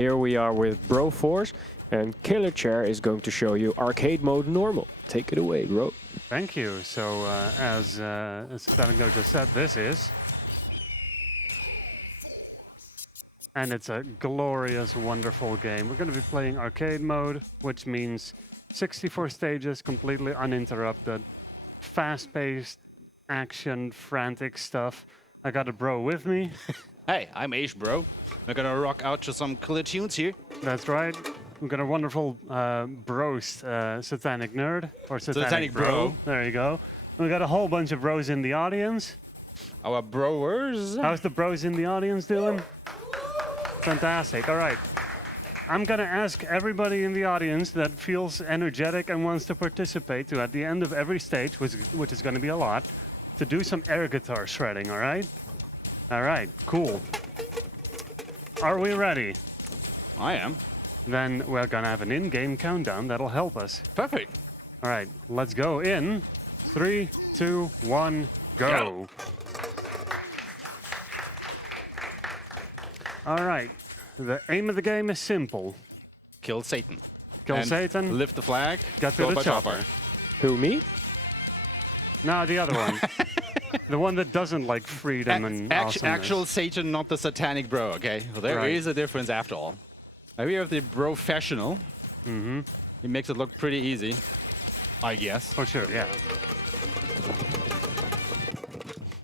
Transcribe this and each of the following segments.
Here we are with Broforce, and KillerChair is going to show you arcade mode normal. Take it away, bro. Thank you. So, as Stango just said, this is... And it's a glorious, wonderful game. We're going to be playing arcade mode, which means 64 stages, completely uninterrupted, fast-paced, action, frantic stuff. I got a bro with me. Hey, I'm Ace, bro. We're gonna rock out to some killer tunes here. That's right. We've got a wonderful broast, Satanic Nerd, or Satanic Bro. There you go. We got a whole bunch of bros in the audience. Our broers. How's the bros in the audience doing? Fantastic. All right. I'm going to ask everybody in the audience that feels energetic and wants to participate to, at the end of every stage, which is going to be a lot, to do some air guitar shredding, all right? All right, cool. Are we ready? I am. Then we're going to have an in-game countdown that'll help us. Perfect. All right, let's go in 3, 2, 1, go. All right, the aim of the game is simple. Kill Satan. Kill And Satan. Lift the flag. Get to go the by chopper. Who, me? No, the other one. The one that doesn't like freedom and awesomeness. Actual Satan, not the satanic bro, okay? So there is a difference after all. Now we have the professional. Mm-hmm. He makes it look pretty easy, I guess. For sure, yeah.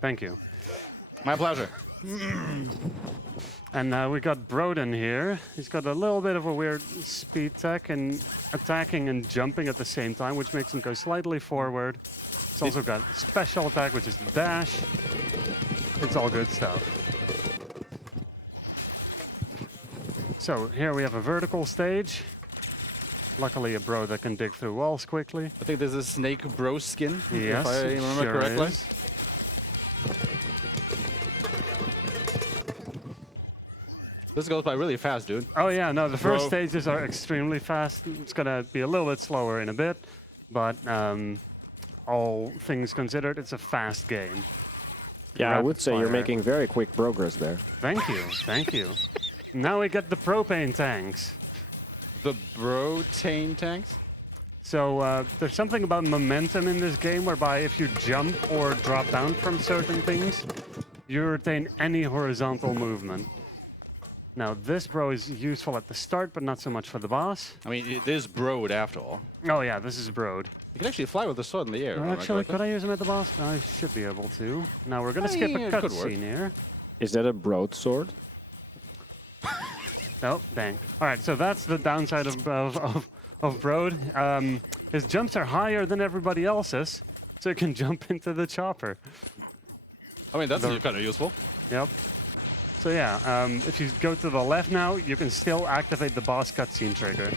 Thank you. My pleasure. And we got Broden here. He's got a little bit of a weird speed tech and attacking and jumping at the same time, which makes him go slightly forward. It's also got special attack, which is the dash. It's all good stuff. So here we have a vertical stage. Luckily a bro that can dig through walls quickly. I think this is Snake Bro skin, Yes, if I remember sure correctly. is. This goes by really fast, dude. Oh yeah, no, the first Bro. stages are extremely fast. It's gonna be a little bit slower in a bit, but all things considered, it's a fast game. Yeah, I Rapid would say you're fire. making very quick progress there. Thank you, thank you. Now we get the propane tanks. The Bro-tane tanks? So there's something about momentum in this game whereby if you jump or drop down from certain things, you retain any horizontal movement. Now this bro is useful at the start, but not so much for the boss. I mean, it is broed after all. Oh yeah, this is broed. You can actually fly with the sword in the air. Actually, could I use him at the boss? I should be able to. Now we're gonna skip a it could work. cutscene here. Is that a broadsword? Oh, dang. All right, so that's the downside of Broad. His jumps are higher than everybody else's, so he can jump into the chopper. I mean, that's kind of useful. Yep. So yeah, if you go to the left now, you can still activate the boss cutscene trigger.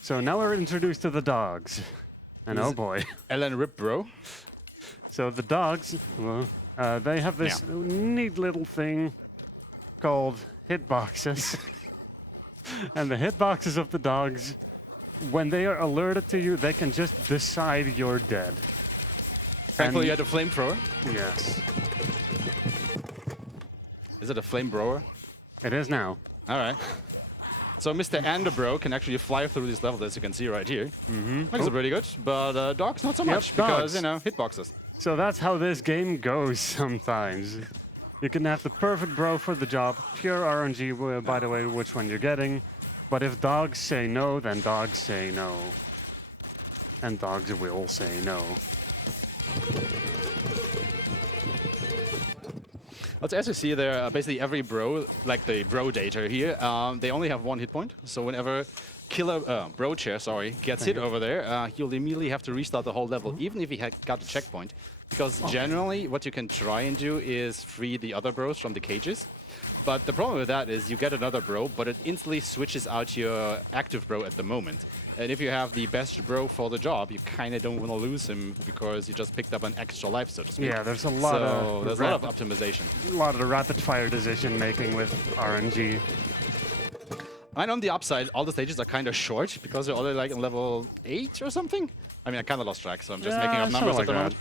So now we're introduced to the dogs. And oh boy. Ellen Rip Bro. So the dogs, well, they have this neat little thing called hitboxes. And the hitboxes of the dogs, when they are alerted to you, they can just decide you're dead. Thankfully, you had a flamethrower. Yes. Is it a flamethrower? It is now. All right. So Mr. Anderbro can actually fly through these levels, as you can see right here. Mm-hmm. Looks pretty good, but dogs not so much dogs. because, you know, hitboxes. So that's how this game goes sometimes. You can have the perfect bro for the job. Pure RNG, by the way, which one you're getting. But if dogs say no, then dogs say no. And dogs will say no. As you see there, basically every bro, like the bro data here, they only have one hit point. So whenever BroChair, gets hit over there, he'll immediately have to restart the whole level, even if he had got the checkpoint. Because generally, what you can try and do is free the other bros from the cages. But the problem with that is you get another bro, but it instantly switches out your active bro at the moment. And if you have the best bro for the job, you kind of don't want to lose him because you just picked up an extra life, so to speak. Yeah, there's a lot there's a lot of optimization. A lot of the rapid fire decision making with RNG. And on the upside, all the stages are kind of short because they're only like in level 8 or something. I mean, I kind of lost track, so I'm just making up numbers at the moment.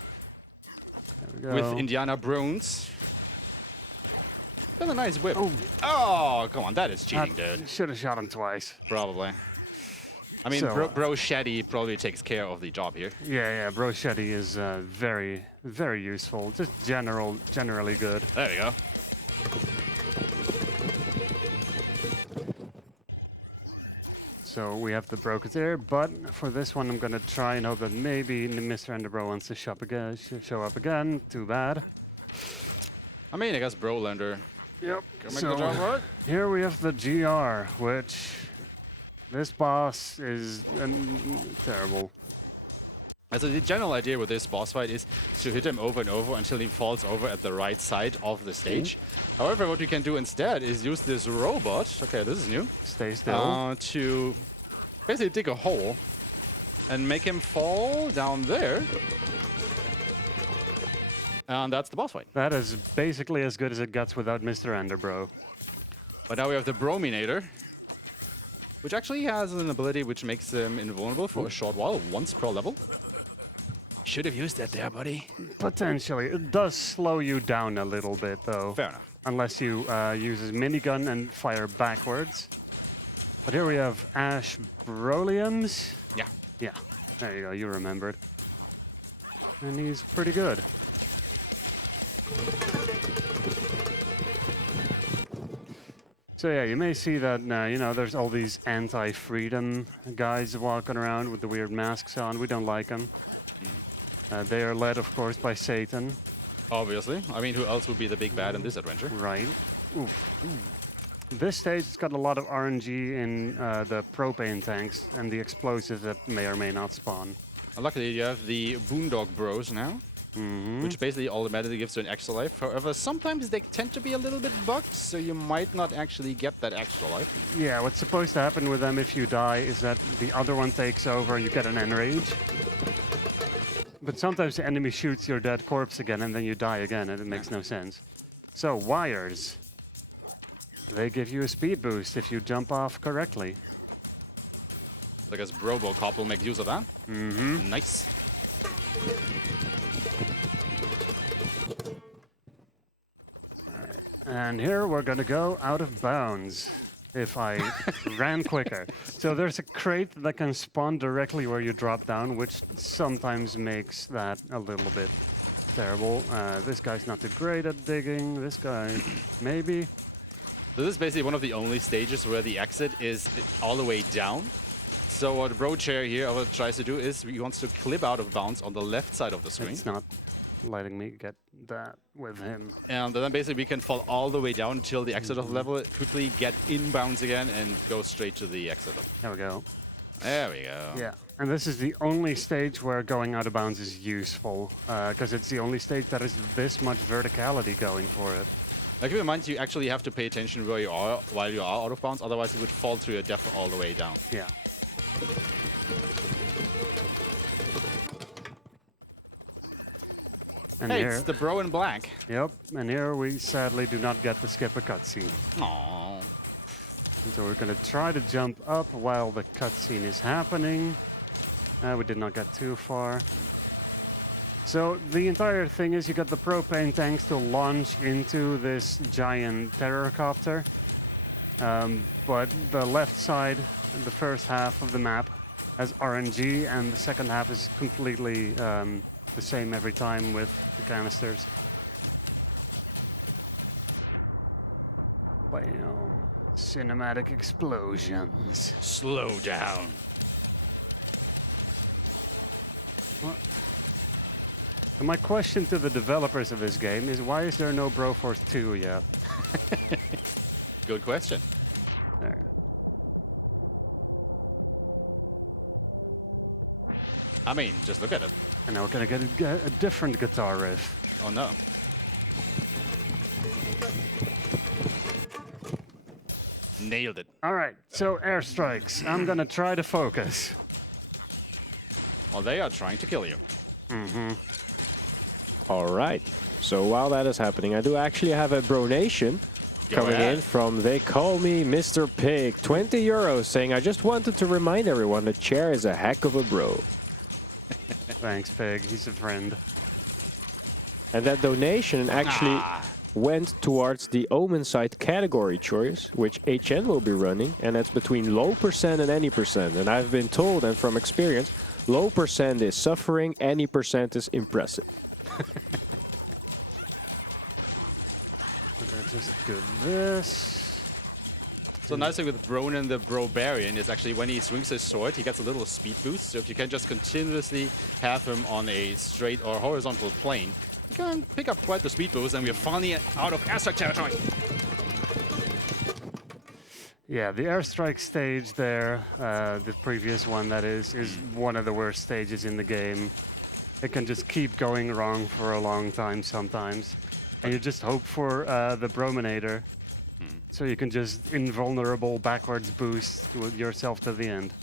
There we go. With Indiana Brones. Got a nice whip. Oh, come on, that is cheating, dude. Should have shot him twice. Probably. I mean, So, Bro Shetty probably takes care of the job here. Yeah, Brochetti is very, very useful. Just generally good. There we go. So we have the broker there, but for this one I'm gonna try and hope that maybe Mr. Enderbro wants to show up again. Too bad. I mean, I guess Brolander Yep. can make the job right. Here we have the GR, which this boss is terrible. And so the general idea with this boss fight is to hit him over and over until he falls over at the right side of the stage. However, what you can do instead is use this robot, okay, this is new, Stay still. to basically dig a hole and make him fall down there. And that's the boss fight. That is basically as good as it gets without Mr. Enderbro. But now we have the Brominator, which actually has an ability which makes him invulnerable for a short while, once per level. Should have used that there, buddy. Potentially. It does slow you down a little bit, though. Fair enough. Unless you use his minigun and fire backwards. But here we have Ash Broliums. Yeah. Yeah, there you go, you remembered. And he's pretty good. So yeah, you may see that, you know, there's all these anti-freedom guys walking around with the weird masks on. We don't like them. They are led, of course, by Satan. Obviously. I mean, who else would be the big bad in this adventure? Right. Oof. This stage, it's got a lot of RNG in the propane tanks and the explosives that may or may not spawn. And luckily, you have the Boondog Bros now, which basically automatically gives you an extra life. However, sometimes they tend to be a little bit bugged, so you might not actually get that extra life. Yeah, what's supposed to happen with them if you die is that the other one takes over and you get an enrage. But sometimes the enemy shoots your dead corpse again and then you die again and it makes no sense. So, wires. They give you a speed boost if you jump off correctly. I guess Brobocop will make use of that. Nice. And here we're gonna go out of bounds if I ran quicker. So there's a crate that can spawn directly where you drop down, which sometimes makes that a little bit terrible. This guy's not too great at digging. This guy, maybe. So this is basically one of the only stages where the exit is all the way down. So what Brochair here tries to do is he wants to clip out of bounds on the left side of the screen. It's not letting me get that with him. And then basically we can fall all the way down until the exit of the level, quickly get inbounds again and go straight to the exit. There we go. There we go. Yeah, and this is the only stage where going out of bounds is useful, because it's the only stage that has this much verticality going for it. Now keep in mind, you actually have to pay attention where you are while you are out of bounds, otherwise you would fall to your death all the way down. Yeah. And Hey, here, it's the bro in black. yep, and here we sadly do not get to skip a cutscene. Aww. And so we're going to try to jump up while the cutscene is happening. We did not get too far. So the entire thing is you got the propane tanks to launch into this giant terrorcopter. But the left side, the first half of the map, has RNG, and the second half is completely the same every time with the canisters. Bam. Cinematic explosions. Slow down. So my question to the developers of this game is, why is there no Broforce 2 yet? Good question. There. I mean, just look at it. And now we're gonna get a different guitar riff. Oh no. Nailed it. All right, so airstrikes. I'm gonna try to focus. Well, they are trying to kill you. All right. So while that is happening, I do actually have a bronation coming ahead. in from They Call Me Mr. Pig. 20 euros saying, I just wanted to remind everyone that Chair is a heck of a bro. Thanks, Pig. He's a friend. And that donation actually went towards the Omen side category choice, which HN will be running, and that's between low percent and any percent. And I've been told, and from experience, low percent is suffering, any percent is impressive. Okay, just do this. So nice thing with Bronin, the Brobarian, is actually when he swings his sword, he gets a little speed boost. So if you can just continuously have him on a straight or horizontal plane, you can pick up quite the speed boost, and we're finally out of airstrike territory. Yeah, the airstrike stage there, the previous one that is one of the worst stages in the game. It can just keep going wrong for a long time sometimes. And you just hope for the Brominator. So you can just invulnerable backwards boost yourself to the end.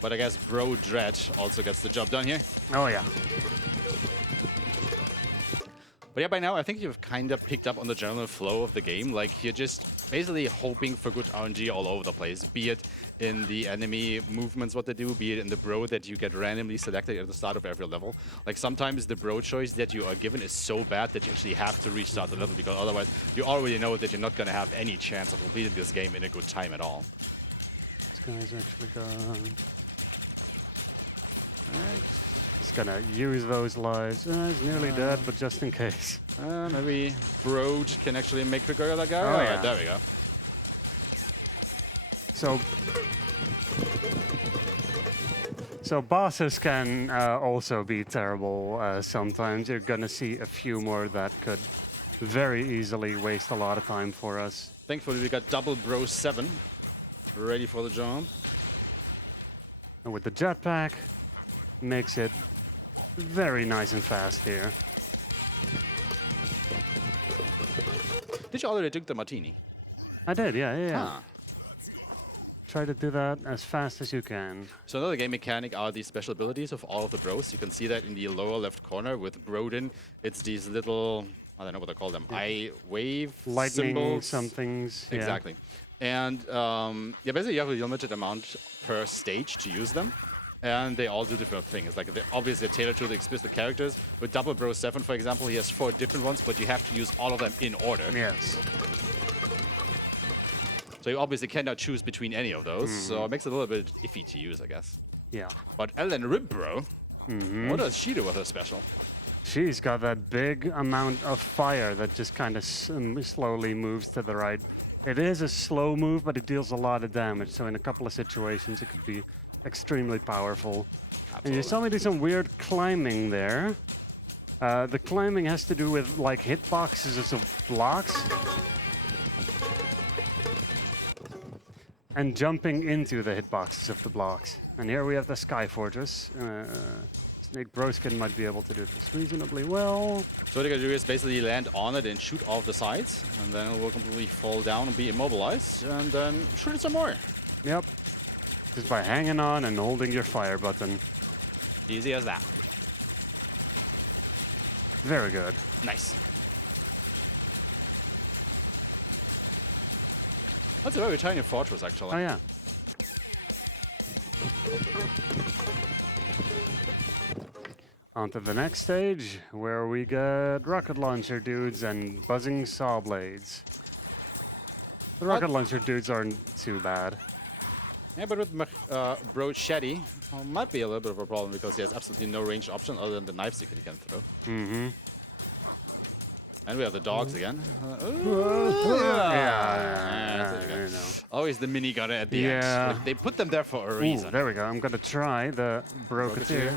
But I guess Bro Dread also gets the job done here. Oh yeah. But yeah, by now I think you've kind of picked up on the general flow of the game. Like, you're just basically hoping for good RNG all over the place. Be it in the enemy movements, what they do, be it in the Bro that you get randomly selected at the start of every level. Like, sometimes the Bro choice that you are given is so bad that you actually have to restart the level, because otherwise you already know that you're not going to have any chance of completing this game in a good time at all. This guy's actually gone. Alright. Just gonna use those lives. He's nearly dead, but just in case. Maybe Broad can actually make quicker that guy. Oh, Alright, yeah. there we go. So bosses can also be terrible sometimes. You're gonna see a few more that could very easily waste a lot of time for us. Thankfully, we got double Bro 7 ready for the jump. And with the jetpack, makes it very nice and fast here. Did you already drink the martini? I did, yeah. Huh. Try to do that as fast as you can. So another game mechanic are the special abilities of all of the bros. You can see that in the lower left corner with Brodin. It's these little, I don't know what they call them, eye wave Lightning symbols. somethings. Yeah. Exactly. And yeah, basically you have a limited amount per stage to use them. And they all do different things. Like, they're obviously tailored to the explicit characters. With Double Bro 7, for example, he has 4 different ones, but you have to use all of them in order. Yes. So you obviously cannot choose between any of those. So it makes it a little bit iffy to use, I guess. Yeah. But Ellen Ribbro, what does she do with her special? She's got that big amount of fire that just kind of slowly moves to the right. It is a slow move, but it deals a lot of damage. So in a couple of situations, it could be extremely powerful. Absolutely. And you saw me do some weird climbing there. The climbing has to do with like hitboxes of blocks. And jumping into the hitboxes of the blocks. And here we have the Sky Fortress. Snake Broskin might be able to do this reasonably well. So what you gotta do is basically land on it and shoot off the sides. And then it will completely fall down and be immobilized. And then shoot it some more. Yep. Just by hanging on and holding your fire button. Easy as that. Very good. Nice. That's a very tiny fortress, actually. Oh yeah. On to the next stage, where we get rocket launcher dudes and buzzing saw blades. The rocket launcher dudes aren't too bad. Yeah, but with Bro Shaddy, might be a little bit of a problem because he has absolutely no range option other than the knife stick he can throw. Mm-hmm. And we have the dogs again. Yeah, there you go. you know. Always the minigunner at the Yeah. end. Like, they put them there for a Ooh, reason. there we go. I'm gonna try the Broketeer.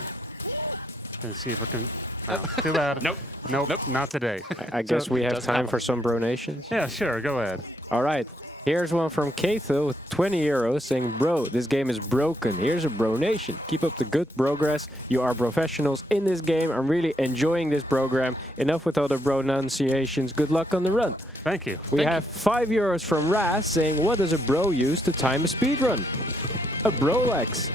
Gonna see if I can. Oh, too bad. Nope. Nope. Not today. I guess we have doesn't time happen. for some bronations. Yeah, sure. Go ahead. All right. Here's one from Keithel with 20 euros saying, "Bro, this game is broken. Here's a bronation. Keep up the good progress. You are professionals in this game. I'm really enjoying this program. Enough with all the pronunciations. Good luck on the run." Thank you. We have 5 euros from Raz saying, "What does a bro use to time a speedrun?" A Brolex.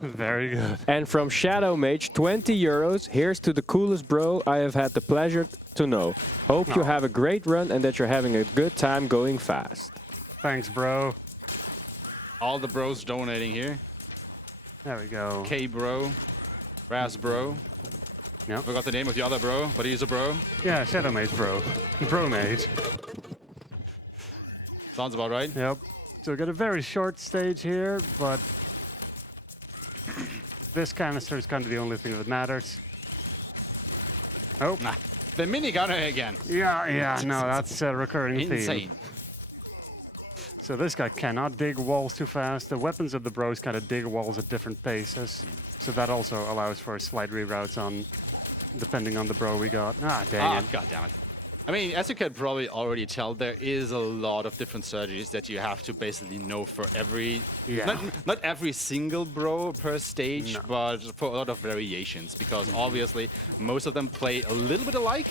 Very good. And from Shadow Mage, 20 euros. "Here's to the coolest bro I have had the pleasure to know. Hope you have a great run and that you're having a good time going fast." Thanks, bro. All the bros donating here. There we go. K Bro, Raz Bro. Yeah. Forgot the name of the other bro, but he's a bro. Yeah, Shadow Mage bro. Bro Mage. Sounds about right. Yep. So we got a very short stage here, but this canister is kind of the only thing that matters. Oh. Nah, the minigunner again. Yeah, no, that's a recurring theme. Insane. So this guy cannot dig walls too fast. The weapons of the bros kind of dig walls at different paces. So that also allows for slight reroutes on, depending on the bro we got. Ah, dang it. God damn it. I mean, as you can probably already tell, there is a lot of different strategies that you have to basically know for every... Yeah. Not every single bro per stage, No. but for a lot of variations, because obviously most of them play a little bit alike.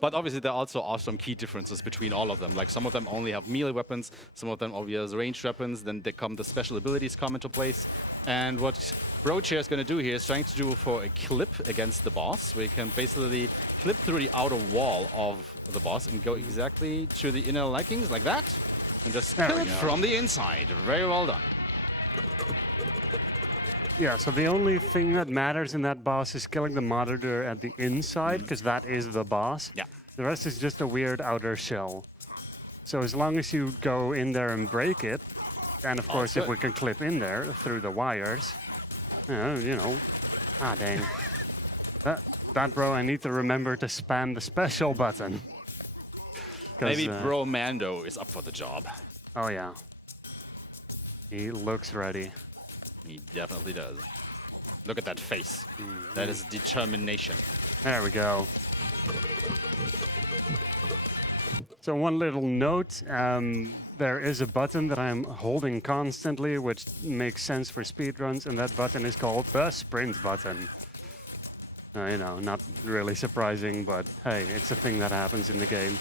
But obviously there also are some key differences between all of them. Like some of them only have melee weapons, some of them obviously have ranged weapons, then the special abilities come into place. And what Brochair is going to do here is trying to do for a clip against the boss, where you can basically clip through the outer wall of the boss and go exactly to the inner likings like that, and just kill it from the inside. Very well done. Yeah, so the only thing that matters in that boss is killing the monitor at the inside, because that is the boss. Yeah. The rest is just a weird outer shell. So as long as you go in there and break it, and of course if good. we can clip in there through the wires, you know, ah dang. That bro, I need to remember to spam the special button. Maybe Bro Mando is up for the job. Oh yeah. He looks ready. He definitely does. Look at that face. That is determination. There we go. So one little note, there is a button that I'm holding constantly, which makes sense for speedruns, and that button is called the sprint button. You know, not really surprising, but hey, it's a thing that happens in the game.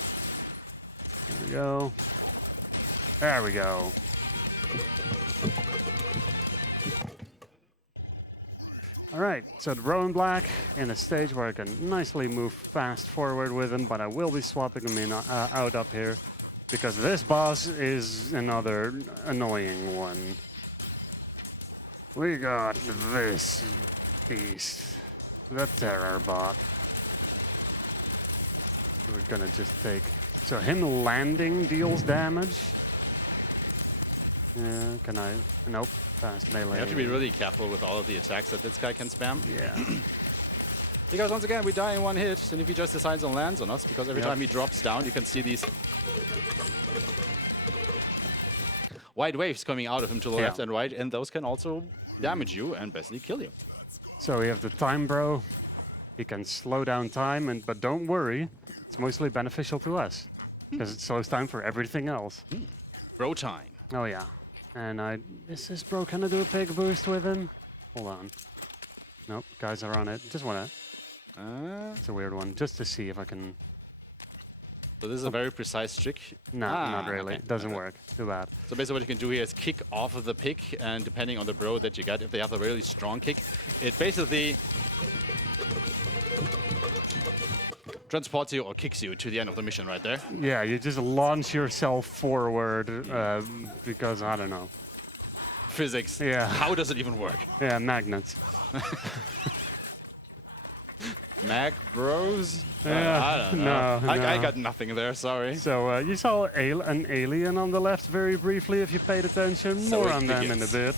There we go. There we go. All right, so the bro in black in a stage where I can nicely move fast forward with him, but I will be swapping him in, out up here because this boss is another annoying one. We got this beast, the terror bot. We're gonna just take, so him landing deals damage. Yeah, can I? Nope. Fast melee. You have to be really careful with all of the attacks that this guy can spam. Yeah. Because once again, we die in one hit, and if he just decides on lands on us, because every time he drops down, you can see these white waves coming out of him to the left and right, and those can also damage you and basically kill you. So we have the time bro. He can slow down time, but don't worry, it's mostly beneficial to us because it slows time for everything else. Bro time. Oh yeah. And is this bro, can I do a pig boost with him? Hold on. Nope, guys are on it. Just wanna, it's a weird one, just to see if I can. So this is a very precise trick. No, not really. Okay. Doesn't work. Too bad. So basically what you can do here is kick off of the pick, and depending on the bro that you get, if they have a really strong kick, it basically transports you or kicks you to the end of the mission right there. Yeah, you just launch yourself forward because, I don't know. Physics. Yeah. How does it even work? Yeah, magnets. Mag bros? Yeah, I don't know. no, I no. got nothing there, sorry. So you saw an alien on the left very briefly if you paid attention. So More it on them in a begins. bit.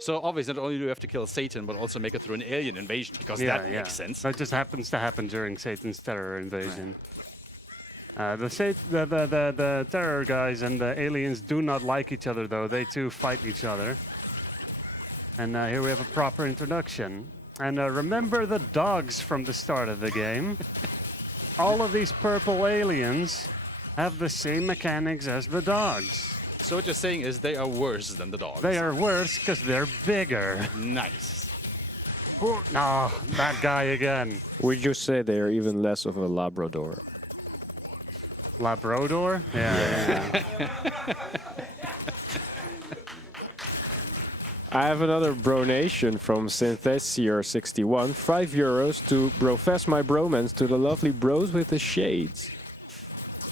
So obviously not only do you have to kill Satan, but also make it through an alien invasion, because that makes sense. That just happens to happen during Satan's terror invasion. The terror guys and the aliens do not like each other, though. They too fight each other. And here we have a proper introduction. And remember the dogs from the start of the game. All of these purple aliens have the same mechanics as the dogs. So what you're saying is they are worse than the dogs. They are worse because they're bigger. Nice. Oh, no, that guy again. Would you say they're even less of a Labrador? Labrador? Yeah. I have another bronation from Synthesier61. €5 to profess my bromance to the lovely bros with the shades.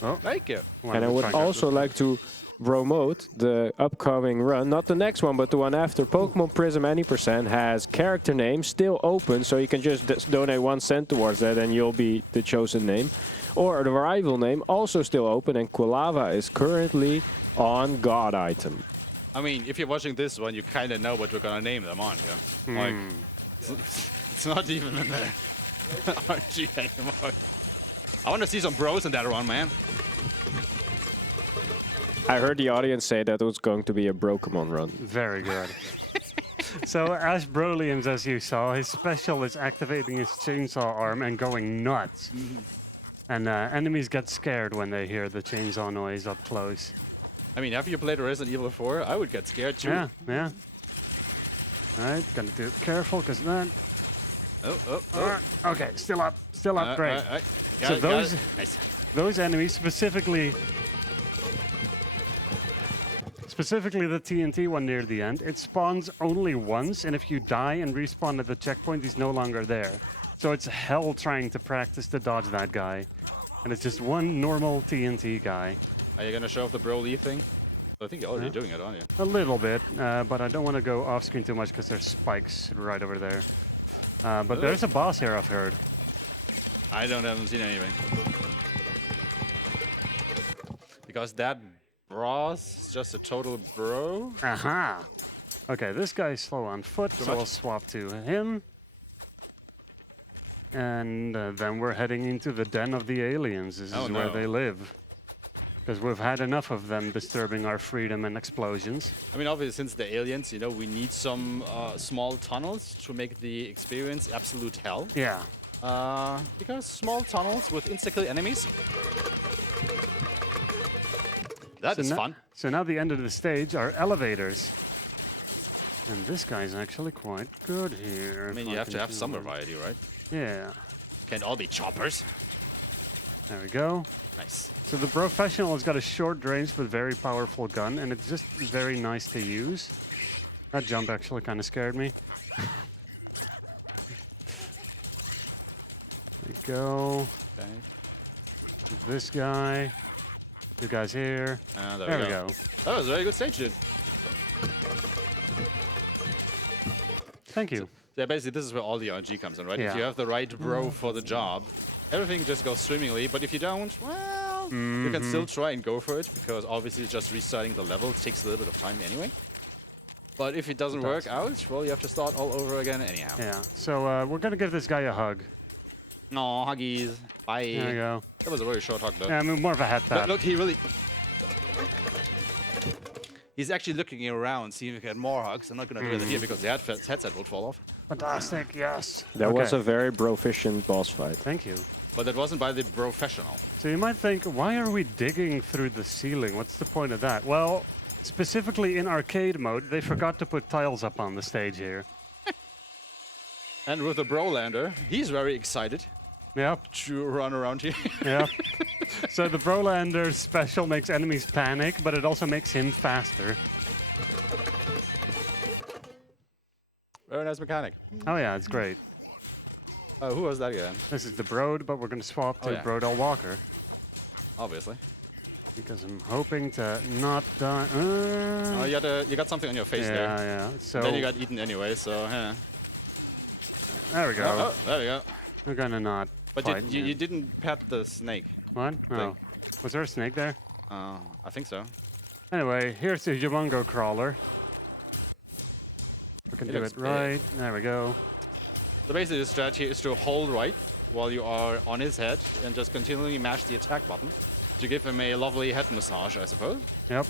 Oh, Thank you. And I would also like to Bro Mode, the upcoming run, not the next one, but the one after, Pokemon Prism Any% has character names still open, so you can just donate 1 cent towards that and you'll be the chosen name. Or the rival name, also still open, and Quilava is currently on God item. I mean, if you're watching this one, you kind of know what we're gonna name them on, yeah. Like, it's not even in the RG anymore. I want to see some bros in that run, man. I heard the audience say that it was going to be a Brokemon run. Very good. So Ash Brolians, as you saw, his special is activating his chainsaw arm and going nuts. And enemies get scared when they hear the chainsaw noise up close. I mean, after you played Resident Evil 4, I would get scared too. Yeah, yeah. Alright, gotta do it careful, because that... Okay, still up, great. So those enemies, specifically the TNT one near the end, it spawns only once, and if you die and respawn at the checkpoint, he's no longer there. So it's hell trying to practice to dodge that guy. And it's just one normal TNT guy. Are you gonna show off the Broly thing? I think you're already doing it, aren't you? A little bit, but I don't want to go off screen too much because there's spikes right over there. But there's a boss here, I've heard. haven't seen anything. Because that boss is just a total bro. Aha! Okay, this guy's slow on foot, so I'll swap to him. And then we're heading into the den of the aliens. This is where they live. Because we've had enough of them disturbing our freedom and explosions. I mean, obviously, since the aliens, you know, we need some small tunnels to make the experience absolute hell. Yeah. Because small tunnels with insta-kill enemies. That is fun. So now the end of the stage are elevators. And this guy's actually quite good here. I mean, you have to have some variety, right? Yeah. Can't all be choppers. There we go. Nice. So the Professional has got a short range but very powerful gun, and it's just very nice to use. That jump actually kind of scared me. There we go. Okay. This guy. You guys here. There we go. That was a very good stage, dude. Thank you. So, yeah, basically, this is where all the RNG comes in, right? Yeah. If you have the right bro for the job, everything just goes swimmingly. But if you don't, well, you can still try and go for it, because obviously just restarting the level takes a little bit of time anyway. But if it doesn't work out, well, you have to start all over again anyhow. Yeah. So we're gonna give this guy a hug. No, huggies. Bye. There we go. That was a very short hug, though. Yeah, I mean, more of a head tap. Look, he really... He's actually looking around, seeing if he can get more hugs. I'm not going to do it here because the headset will fall off. Fantastic, yes. That was a very bro-efficient boss fight. Thank you. But that wasn't by the professional. So you might think, why are we digging through the ceiling? What's the point of that? Well, specifically in arcade mode, they forgot to put tiles up on the stage here. And with the Brolander, he's very excited. Yep. To run around here. Yep. So the Brolander special makes enemies panic, but it also makes him faster. Very nice mechanic. Oh yeah, it's great. Who was that again? This is the Brode, but we're going to swap to Brodel Walker. Obviously. Because I'm hoping to not die. Oh, you got something on your face there. Yeah. So and then you got eaten anyway, so yeah. There we go. Oh, there we go. We're gonna not. But fight you didn't pet the snake. What? Oh. Was there a snake there? I think so. Anyway, here's the Jumongo crawler. We can do it right. Big. There we go. So basically the strategy is to hold right while you are on his head and just continually mash the attack button to give him a lovely head massage, I suppose. Yep.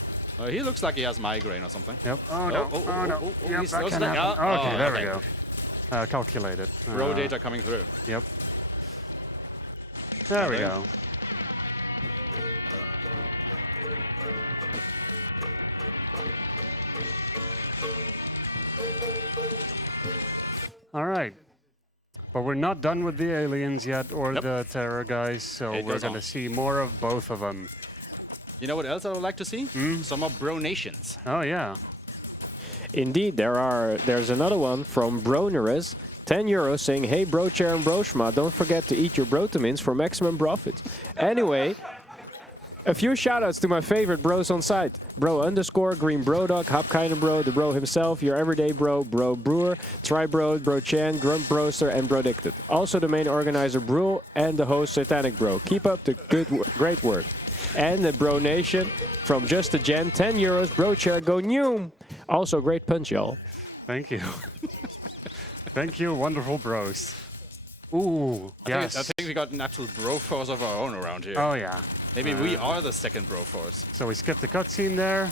He looks like he has migraine or something. Yep. Oh no. Oh no. Yep, that can happen. Okay, there we go. Calculated. Raw data coming through. Yep. There we go. All right. But we're not done with the aliens yet, or the terror guys, so we're going to see more of both of them. You know what else I would like to see? Some more bro nations. Oh, yeah. Indeed, there's another one from Bronerus, €10, saying, "Hey, BroChair and BroSchma, don't forget to eat your Brotamins for maximum profits." Anyway, A few shoutouts to my favorite bros on site. Bro underscore, Green Brodog, Hop Kinda Bro, the bro himself, your everyday bro, Bro Brewer, Try Bro, Bro Chan, Grump Broster, and Bro Dicted. Also the main organizer Brule and the host Satanic Bro. Keep up the great work. And the Bro Nation from Just a Gen, 10 euros, Bro Chair, go Noom. Also great punch, y'all. Thank you. Thank you, wonderful bros. Ooh, yes. I think we got an actual Broforce of our own around here. Oh, yeah. Maybe we are the second Broforce. So we skipped the cutscene there.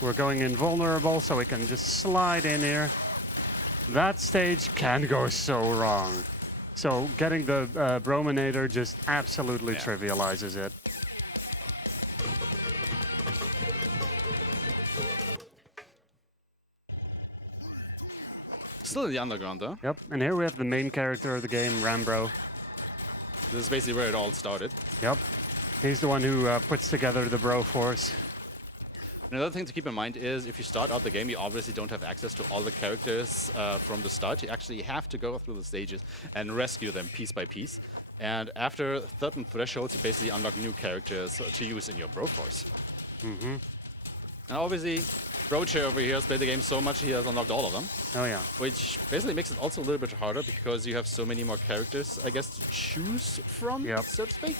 We're going invulnerable, so we can just slide in here. That stage can go so wrong. So getting the Brominator just absolutely trivializes it. Still in the underground, though. Yep, and here we have the main character of the game, Rambro. This is basically where it all started. Yep, he's the one who puts together the Broforce. Another thing to keep in mind is if you start out the game, you obviously don't have access to all the characters from the start. You actually have to go through the stages and rescue them piece by piece. And after certain thresholds, you basically unlock new characters to use in your Broforce. Mm-hmm. And obviously, BroChair over here has played the game so much he has unlocked all of them. Oh yeah. Which basically makes it also a little bit harder because you have so many more characters, I guess, to choose from, so to speak.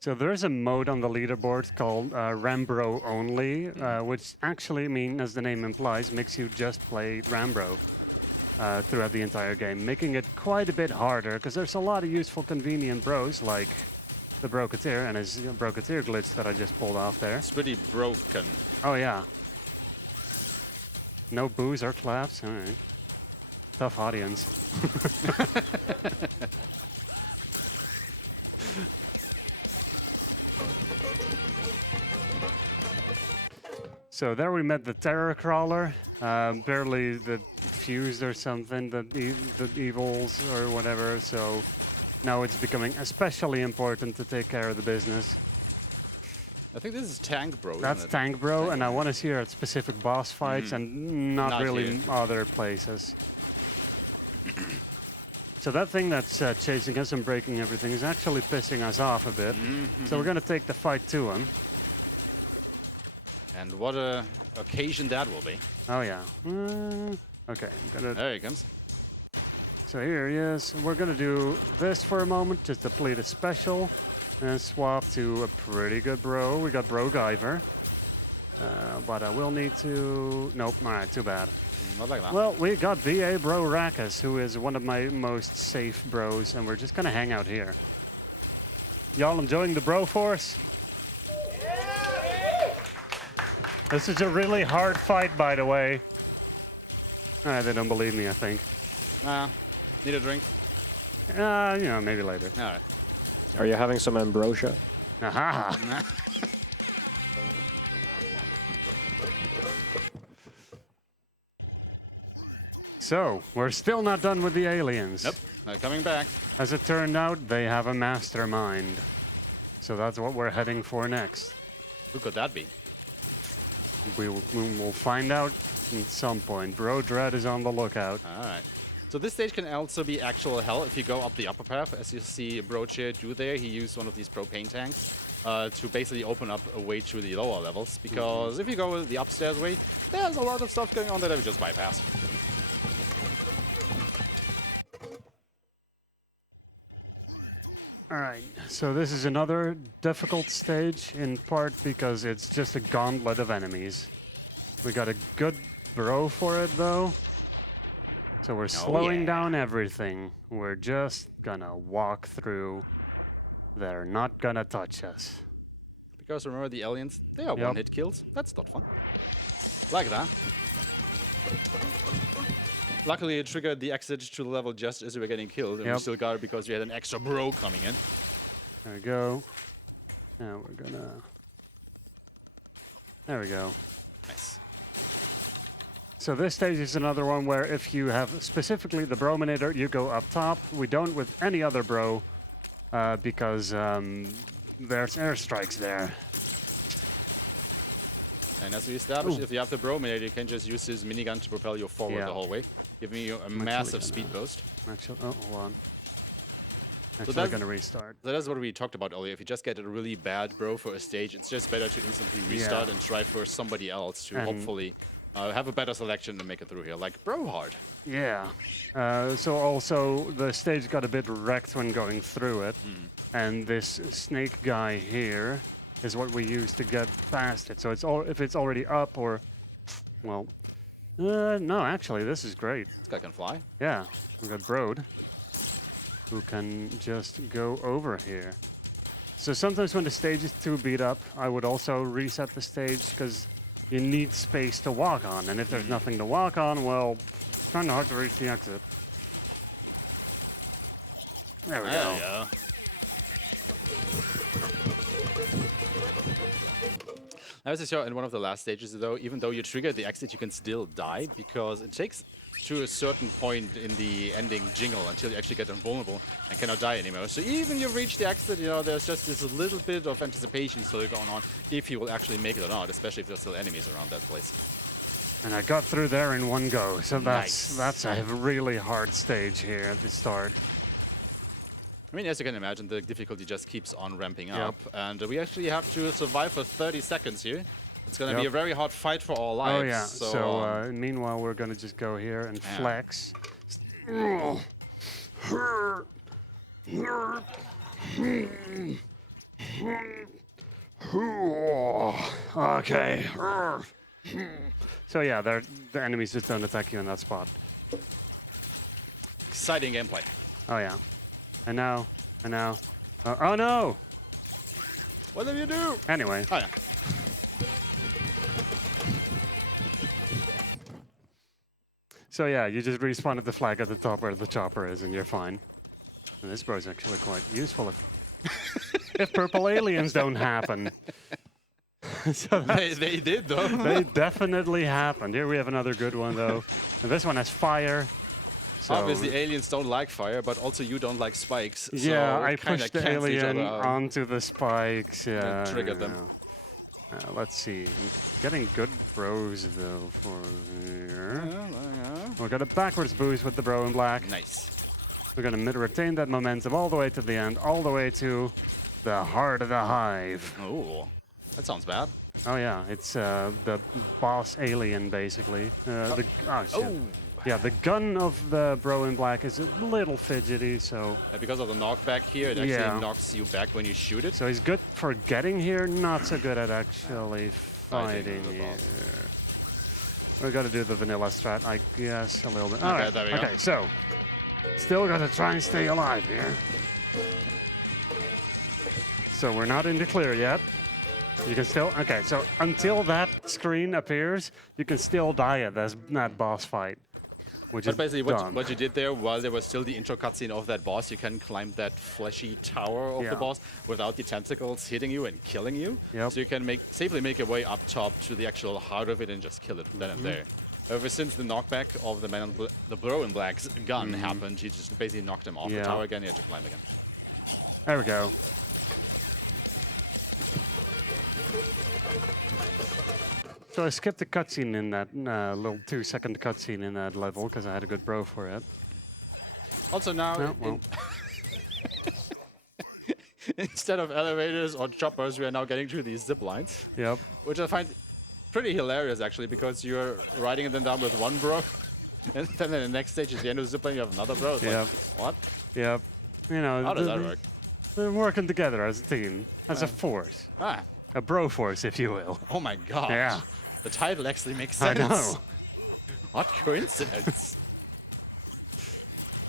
So there is a mode on the leaderboard called Rambro Only, which actually, as the name implies, makes you just play Rambro throughout the entire game, making it quite a bit harder because there's a lot of useful, convenient bros like the Broketeer and his Broketeer glitch that I just pulled off there. It's pretty broken. Oh yeah. No boos or claps. All right. Tough audience. So there we met the Terror Crawler, barely the fused or something, the evils or whatever. So now it's becoming especially important to take care of the business. I think this is Tank Bro. That's Tank Bro, and I want to see her at specific boss fights and not really other places. So that thing that's chasing us and breaking everything is actually pissing us off a bit. So we're going to take the fight to him. And what a occasion that will be. Oh yeah. Okay, I'm gonna. There he comes. So here he is. We're gonna do this for a moment, just to play the special, and swap to a pretty good bro. We got Bro Guyver. But I will need to. Nope. All right. Too bad. Not like that. Well, we got BA Bro Rakus, who is one of my most safe bros, and we're just gonna hang out here. Y'all enjoying the Broforce? This is a really hard fight, by the way. They don't believe me, I think. Need a drink? Maybe later. All right. Are you having some ambrosia? Aha! So, we're still not done with the aliens. Nope, not coming back. As it turned out, they have a mastermind. So that's what we're heading for next. Who could that be? We'll find out at some point. Bro Dread is on the lookout. All right. So this stage can also be actual hell if you go up the upper path. As you see BroChair do there, he used one of these propane tanks to basically open up a way to the lower levels. Because if you go the upstairs way, there's a lot of stuff going on that I would just bypass. Alright, so this is another difficult stage, in part because it's just a gauntlet of enemies. We got a good bro for it, though. So we're slowing down everything. We're just gonna walk through. They're not gonna touch us. Because remember the aliens, they are one-hit kills. That's not fun. Like that. Luckily, it triggered the exit to the level just as we were getting killed, and we still got it because we had an extra bro coming in. There we go. Now we're gonna... There we go. Nice. So this stage is another one where if you have specifically the Brominator, you go up top. We don't with any other bro, because there's airstrikes there. And as we established, if you have the Brominator, you can just use his minigun to propel you forward the whole way, giving you a massive speed boost. Actually, hold on. Actually, that's- going to restart. So that's what we talked about earlier. If you just get a really bad bro for a stage, it's just better to instantly restart Yeah. and try for somebody else to And- hopefully have a better selection and make it through here, like bro hard. Yeah. So also the stage got a bit wrecked when going through it, and this snake guy here is what we use to get past it. So it's all if it's already up or, well, no, actually this is great. This guy can fly. Yeah, we got Broad, who can just go over here. So sometimes when the stage is too beat up, I would also reset the stage because you need space to walk on, and if there's nothing to walk on, well, it's kind of hard to reach the exit. There we go. As I saw in one of the last stages, though, even though you trigger the exit, you can still die because it takes to a certain point in the ending jingle until you actually get invulnerable and cannot die anymore. So even you reach the exit, you know, there's just this little bit of anticipation still going on if you will actually make it or not, especially if there's still enemies around that place. And I got through there in one go, so Nice. that's a really hard stage here at the start. I mean, as you can imagine, the difficulty just keeps on ramping up, and we actually have to survive for 30 seconds here. It's going to be a very hard fight for our lives. Oh yeah, so, um, meanwhile we're gonna just go here and flex. Okay. So yeah, the enemies just don't attack you in that spot. exciting gameplay. Oh yeah. And now. Oh no! What did you do? Anyway. Oh yeah. So yeah, you just respawn at the flag at the top where the chopper is and you're fine. And this bro's actually quite useful if purple aliens don't happen. So They did though. they definitely happened. Here we have another good one though. And this one has fire. So Obviously, aliens don't like fire, but also you don't like spikes. yeah, so I it kinda pushed the cancels each alien other out. onto the spikes. Yeah, triggered them. Let's see. Getting good bros though for here. We got a backwards boost with the bro in black. Nice. We're gonna retain that momentum all the way to the end, all the way to the heart of the hive. Oh, that sounds bad. Oh yeah, it's the boss alien basically. Oh shit. Oh. Yeah, the gun of the bro in black is a little fidgety, so Because of the knockback here, it actually Yeah. knocks you back when you shoot it. so he's good for getting here, not so good at actually fighting the here. boss. We got to do the vanilla strat, I guess, a little bit. Okay, All right. there we go. Okay, so still got to try and stay alive here. So we're not in the clear yet. You can still okay. So until that screen appears, you can still die at that boss fight. Which But is basically, done. what you did there, while there was still the intro cutscene of that boss, you can climb that fleshy tower of Yeah. the boss without the tentacles hitting you and killing you. Yep. So you can safely make your way up top to the actual heart of it and just kill it then and there. Ever since the knockback of the bro in black's gun happened, you just basically knocked him off the Yeah. tower again. You had to climb again. There we go. So I skipped the cutscene in that little 2-second cutscene in that level because I had a good bro for it. Also now, No, well. instead of elevators or choppers, we are now getting to these zip lines, Yep. which I find pretty hilarious actually, because you're riding them down with one bro, and then in the next stage, at the end of the zip line, you have another bro. It's Yep. like, what? Yep. You know, How does that work? They're working together as a team, as a force, Ah, a bro force, if you will. oh my god. Yeah. The title actually makes I sense. know. What coincidence.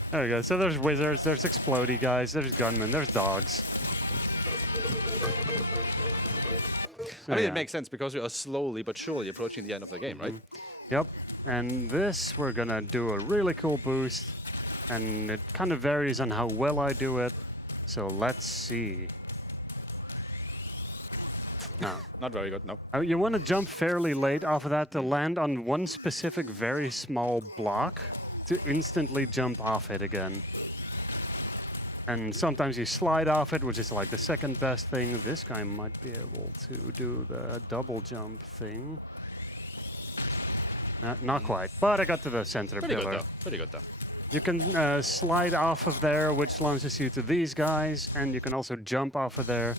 There we go. So there's wizards, there's explodey guys, there's gunmen, there's dogs. I mean, yeah. it makes sense because we are slowly but surely approaching the end of the game, right? Yep. And this, we're gonna do a really cool boost, and it kind of varies on how well I do it. So let's see. No. Not very good, no. You want to jump fairly late off of that to land on one specific very small block to instantly jump off it again. And sometimes you slide off it, which is like the second best thing. This guy might be able to do the double jump thing. Not quite, but I got to the center Pretty pillar. good though. Pretty good though. You can slide off of there, which launches you to these guys, and you can also jump off of there,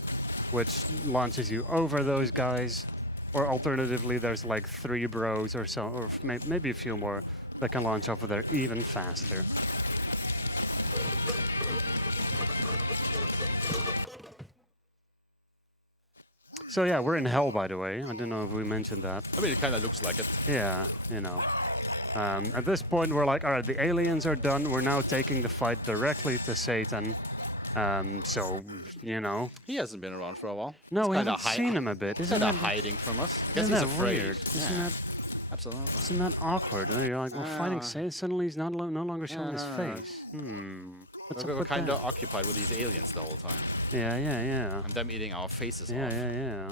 which launches you over those guys. Or alternatively, there's like 3 bros or so, or maybe a few more that can launch off of there even faster. So yeah, we're in hell, by the way. I don't know if we mentioned that. I mean, it kind of looks like it. Yeah, you know. At this point, we're like, all right, the aliens are done. We're now taking the fight directly to Satan. So, you know. He hasn't been around for a while. No, we haven't seen him a bit. He's Isn't kind that of hiding from us. I guess isn't he's that afraid. weird? Yeah. Absolutely. Isn't that awkward? You're like, we're fighting Satan. Suddenly he's no longer showing his no. face. What's up We're with kind that? of occupied with these aliens the whole time. Yeah. And them eating our faces off. Yeah.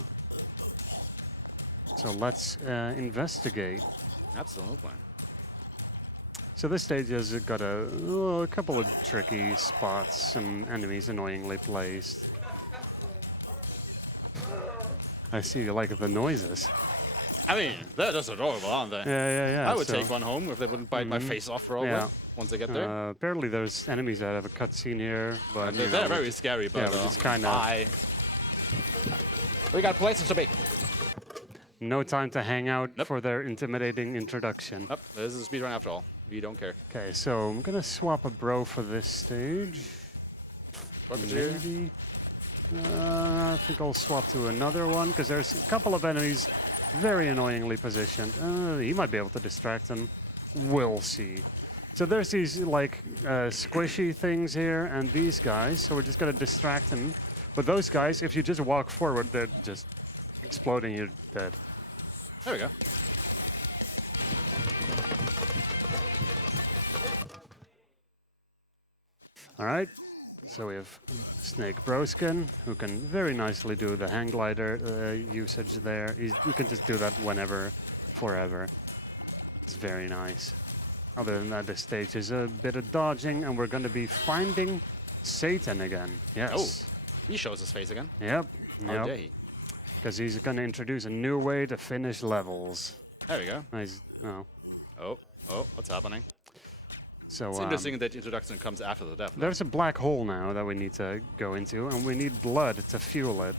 So let's investigate. Absolutely. So this stage has got a couple of tricky spots, some enemies annoyingly placed. I see you like the noises. I mean, they're just adorable, aren't they? Yeah. I would take one home if they wouldn't bite my face off for all Yeah. once they get there. Apparently there's enemies that have a cutscene here, but And you they're know, very scary, but yeah, it's kind of bye. We got places to be. no time to hang out Nope. for their intimidating introduction. Oh, this is a speedrun after all. We don't care. Okay, so I'm gonna swap a bro for this stage. Rocketeer. Maybe. I think I'll swap to another one because there's a couple of enemies very annoyingly positioned. He might be able to distract them. We'll see. So there's these like squishy things here and these guys. So we're just gonna distract them. But those guys, if you just walk forward, they're just exploding. You're dead. There we go. All right. So we have Snake Broskin, who can very nicely do the hang glider usage there. You can just do that whenever, forever. It's very nice. Other than that, this stage is a bit of dodging, and we're going to be finding Satan again. Yes. Oh, he shows his face again. Yep. How dare he? Because he's going to introduce a new way to finish levels. There we go. Nice. Oh. Oh, what's happening? So It's interesting that introduction comes after the death. there's a black hole now that we need to go into, and we need blood to fuel it.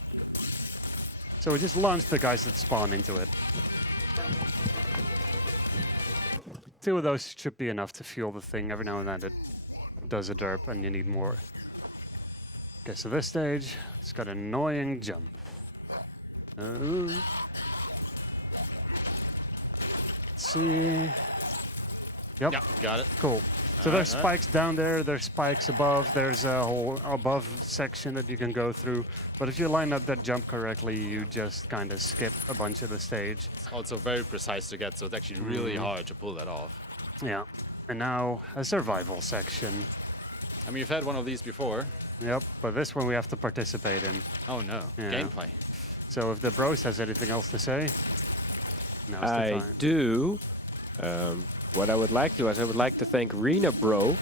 So we just launch the guys that spawn into it. 2 of those should be enough to fuel the thing. Every now and then it does a derp, and you need more. Okay, so this stage, it's got an annoying jump. Let's see. Yep. Yeah, got it. Cool. So there's spikes down there, there's spikes above, there's a whole above section that you can go through. But if you line up that jump correctly, you just kind of skip a bunch of the stage. It's also very precise to get, so it's actually really hard to pull that off. Yeah. And now a survival section. I mean, you've had one of these before. Yep, but this one we have to participate in. Oh no, Yeah. gameplay. So if the bros has anything else to say, now's the I time. do. What I would like to is I would like to thank Rena Bro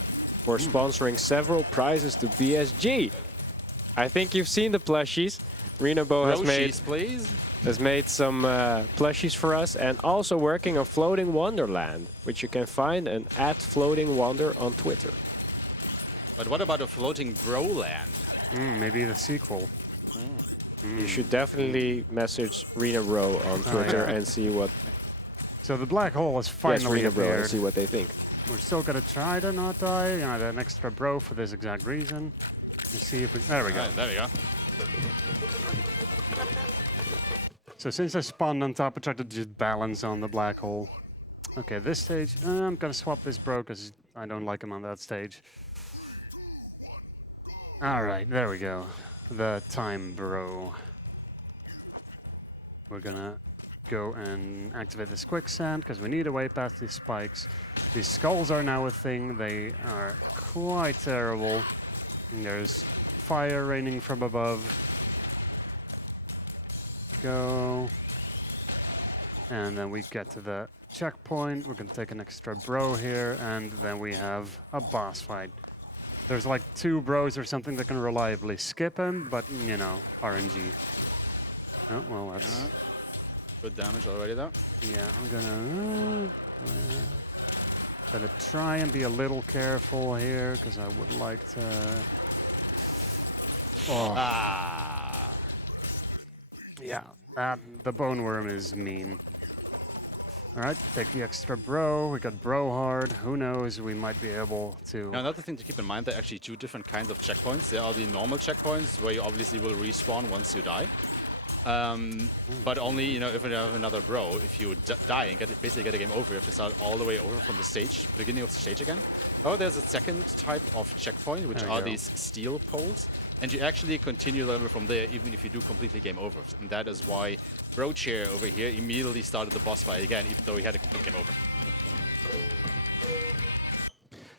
for sponsoring several prizes to BSG. I think you've seen the plushies. Rena Bro Please. has made some plushies for us, and also working on Floating Wonderland, which you can find at Floating Wonder on Twitter. But what about a floating Broland? Maybe the sequel. You should definitely message Rena Bro on Twitter yeah. and see what. So the black hole has Yes, finally Rena Bro, and appeared. see what they think. We're still gonna try to not die. An extra bro for this exact reason. Let's see if we. There we go. Right, there we go. So since I spawned on top, I tried to just balance on the black hole. Okay, this stage, I'm gonna swap this bro because I don't like him on that stage. All right, there we go. The time bro. We're gonna go and activate this quicksand because we need a way past these spikes. These skulls are now a thing. They are quite terrible. And there's fire raining from above. Go. And then we get to the checkpoint. We're gonna take an extra bro here, and then we have a boss fight. There's like 2 bros or something that can reliably skip him, but you know, RNG. Oh, well, that's... Good damage already though. Yeah, I'm gonna... Gonna try and be a little careful here, because I would like to... Oh, Ah. yeah, the bone worm is mean. All right, take the extra bro. We got bro hard. Who knows? We might be able to... Now, another thing to keep in mind, there are actually two different kinds of checkpoints. There are the normal checkpoints, where you obviously will respawn once you die. But only, you know, if you have another bro, if you die and basically get a game over, you have to start all the way over from the stage, beginning of the stage again. Oh, there's a second type of checkpoint, which are these steel poles. And you actually continue the level from there, even if you do completely game over. And that is why BroChair over here immediately started the boss fight again, even though he had a complete game over.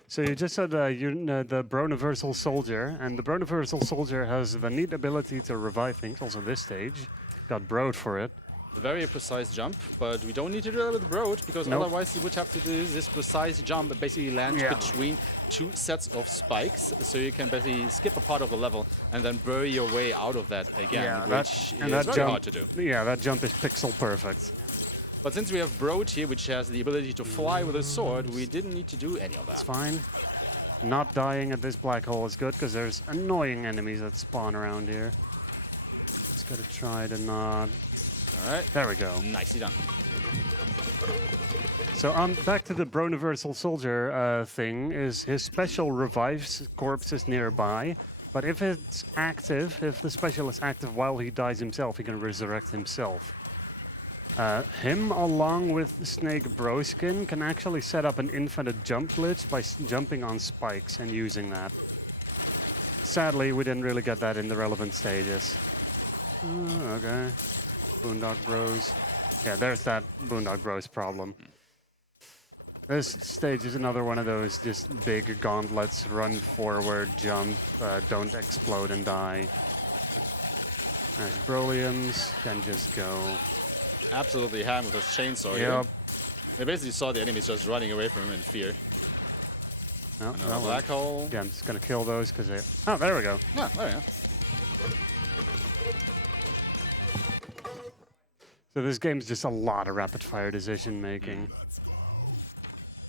So you just said the Brouniversal Soldier, and the Brouniversal Soldier has the neat ability to revive things, also this stage. Got broed for it. A very precise jump, but we don't need to do that with Broad, because otherwise you would have to do this precise jump and basically land between two sets of spikes, so you can basically skip a part of the level and then bury your way out of that again, which is very hard to do. Yeah, that jump is pixel perfect. But since we have Broad here, which has the ability to fly with a sword, we didn't need to do any of that. It's fine. Not dying at this black hole is good, because there's annoying enemies that spawn around here. Just gotta try to not... Alright. There we go. Nicely done. So back to the Brouniversal Soldier thing, is his special revives corpses nearby, but if it's active, if the special is active while he dies himself, he can resurrect himself. Him, along with Snake Broskin, can actually set up an infinite jump glitch by jumping on spikes and using that. Sadly, we didn't really get that in the relevant stages. Okay. Boondock Bros. Yeah, there's that Boondock Bros problem. This stage is another one of those just big gauntlets, run forward, jump, don't explode and die. There's Broliums, can just go. Absolutely ham with his chainsaw here. They basically saw the enemies just running away from him in fear. Oh, Another black hole. Yeah, I'm just gonna kill those because they... Oh, there we go. Yeah, there we go. So this game's just a lot of rapid-fire decision-making.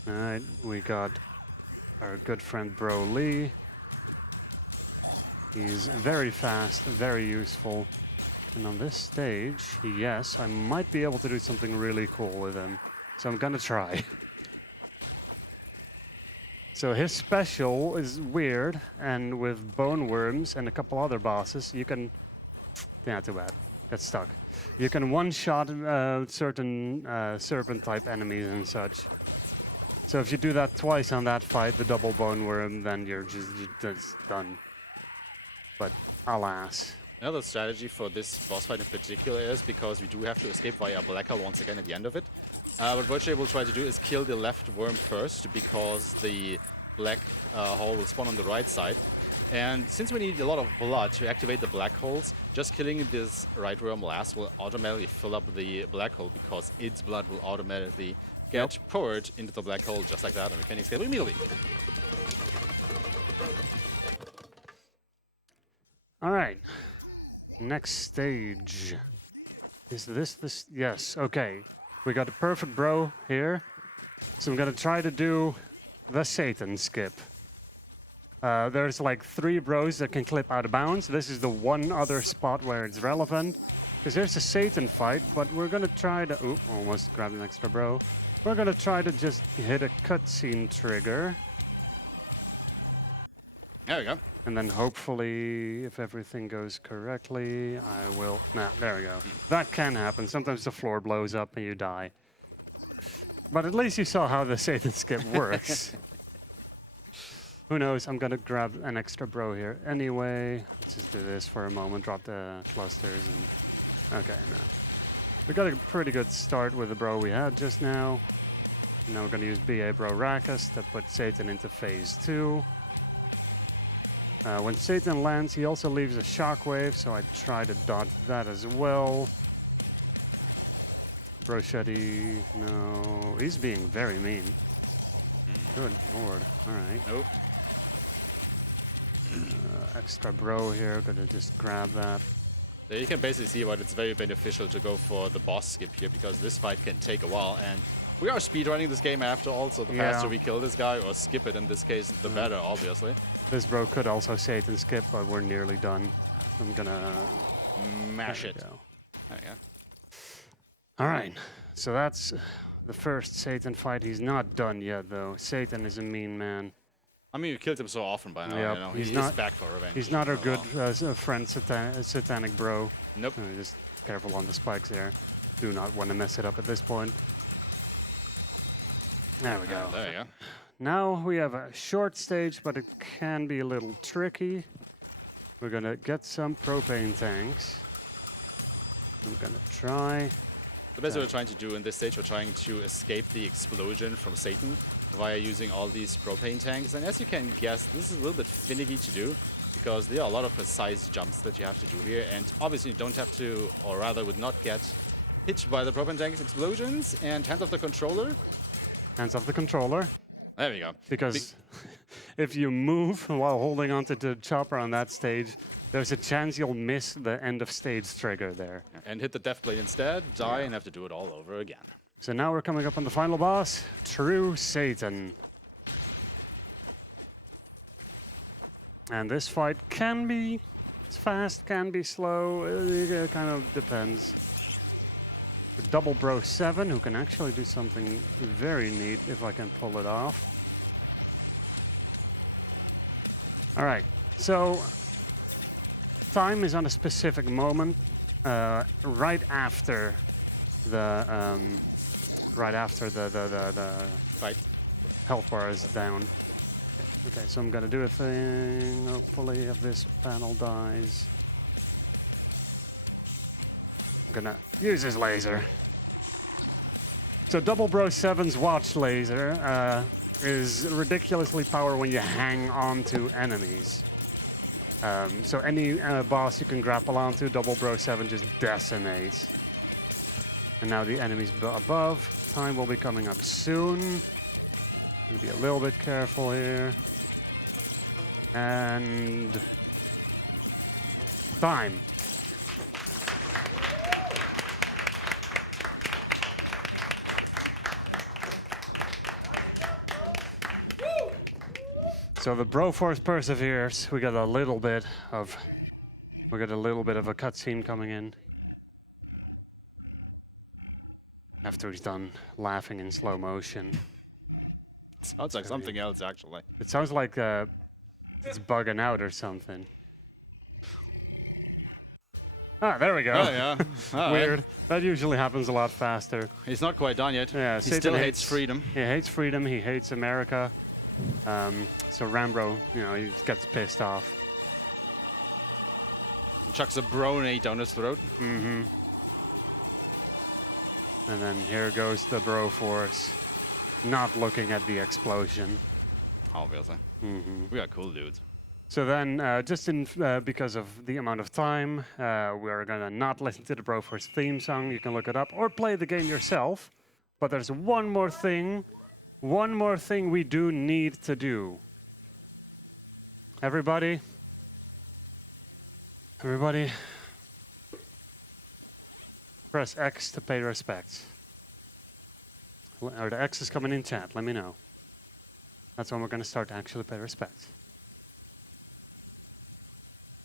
Alright, we got our good friend Bro Lee. He's very fast, very useful. And on this stage, yes, I might be able to do something really cool with him. So I'm gonna try. So his special is weird, and with bone worms and a couple other bosses, you can... Yeah, too bad. Got stuck. You can one-shot certain serpent-type enemies and such. So if you do that twice on that fight, the double bone worm, then you're just done. But alas. Another strategy for this boss fight in particular is because we do have to escape via a black hole once again at the end of it. What BroChair will try to do is kill the left worm first, because the black hole will spawn on the right side. And since we need a lot of blood to activate the black holes, just killing this right worm last will automatically fill up the black hole, because its blood will automatically get poured into the black hole just like that, and we can escape immediately. All right. Next stage. Is this? Yes, okay. We got a perfect bro here. So I'm gonna try to do the Satan skip. There's like 3 bros that can clip out of bounds. This is the one other spot where it's relevant. Because there's a Satan fight, but we're gonna try to... Oop, almost grabbed an extra bro. We're gonna try to just hit a cutscene trigger. There we go. And then hopefully, if everything goes correctly, I will... Nah, there we go. That can happen. Sometimes the floor blows up and you die. But at least you saw how the Satan skip works. Who knows? I'm gonna grab an extra bro here anyway. Let's just do this for a moment. Drop the clusters and... Okay, no. We got a pretty good start with the bro we had just now. And now we're gonna use BA Bro Rakus to put Satan into phase 2. When Satan lands, he also leaves a shockwave, so I try to dodge that as well. Brochetti, no, he's being very mean. Good lord, alright. Nope. Extra bro here, gonna just grab that. So you can basically see why it's very beneficial to go for the boss skip here, because this fight can take a while, and We are speedrunning this game after all, so the Yeah. faster we kill this guy, or skip it in this case, the better, obviously. This bro could also Satan skip, but we're nearly done. I'm gonna Mash there it. we go. There we go. All right, so that's the first Satan fight. He's not done yet, though. Satan is a mean man. I mean, you killed him so often by now, Yep, you know. he's He's not- back for revenge. He's not our Oh, good well. friend, Satanic bro. Nope. Just careful on the spikes there. Do not want to mess it up at this point. There we go. There you go. Now we have a short stage, but it can be a little tricky. We're gonna get some propane tanks. I'm gonna try. So basically what we're trying to do in this stage, we're trying to escape the explosion from Satan via using all these propane tanks. And as you can guess, this is a little bit finicky to do because there are a lot of precise jumps that you have to do here. And obviously you don't have to, or rather would not get hit by the propane tanks explosions. And hands off the controller. Hands off the controller. There we go. Because if you move while holding onto the chopper on that stage, there's a chance you'll miss the end of stage trigger there. And hit the death blade instead, die, and have to do it all over again. So now we're coming up on the final boss, True Satan. And this fight can be fast, can be slow, it kind of depends. The Double Bro 7, who can actually do something very neat if I can pull it off. All right, so time is on a specific moment, right after the Fight. health bar is down. Okay, so I'm gonna do a thing. Hopefully, if this panel dies, I'm gonna use his laser. So Double Bro 7's watch laser is ridiculously powerful when you hang on to enemies. So any boss you can grapple onto, Double Bro 7 just decimates. And now the enemies above. Time will be coming up soon. Gonna be a little bit careful here. And time. So the Broforce perseveres. We got a little bit of a cutscene coming in. After he's done laughing in slow motion. Sounds like something else, actually. It sounds like it's bugging out or something. Ah, there we go. Oh, yeah. All Weird. right. That usually happens a lot faster. He's not quite done yet. Yeah, he Satan still hates freedom. He hates freedom. He hates America. So Rambro, he gets pissed off. Chucks a bronate down his throat. Mm-hmm. And then here goes the Broforce, not looking at the explosion. Obviously. Mm-hmm. We got cool dudes. So then, because of the amount of time, we're gonna not listen to the Broforce theme song. You can look it up or play the game yourself. But there's one more thing we do need to do. Everybody, press X to pay respects. Or the X is coming in chat. Let me know. That's when we're gonna start to actually pay respects.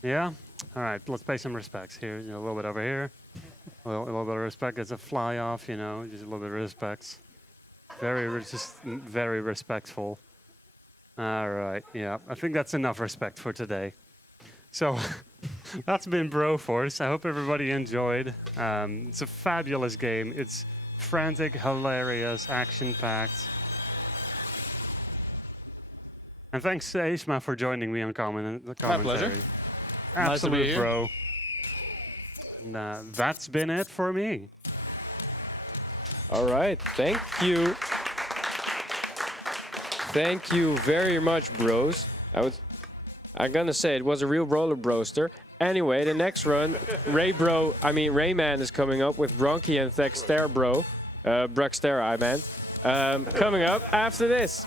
Yeah? All right, let's pay some respects. Here, a little bit over here. A little bit of respect. It's a fly off, just a little bit of respects. Just very respectful. All right, yeah. I think that's enough respect for today. So, that's been Broforce. I hope everybody enjoyed. It's a fabulous game. It's frantic, hilarious, action-packed. And thanks to Aishma for joining me on the commentary. My pleasure. Nice to be Absolute here. bro. And that's been it for me. All right, thank you. Thank you very much, bros. I'm gonna say it was a real roller broaster. Anyway, the next run, Rayman is coming up with Bronchi and Thexter, Bruxtera, I meant. Coming up after this.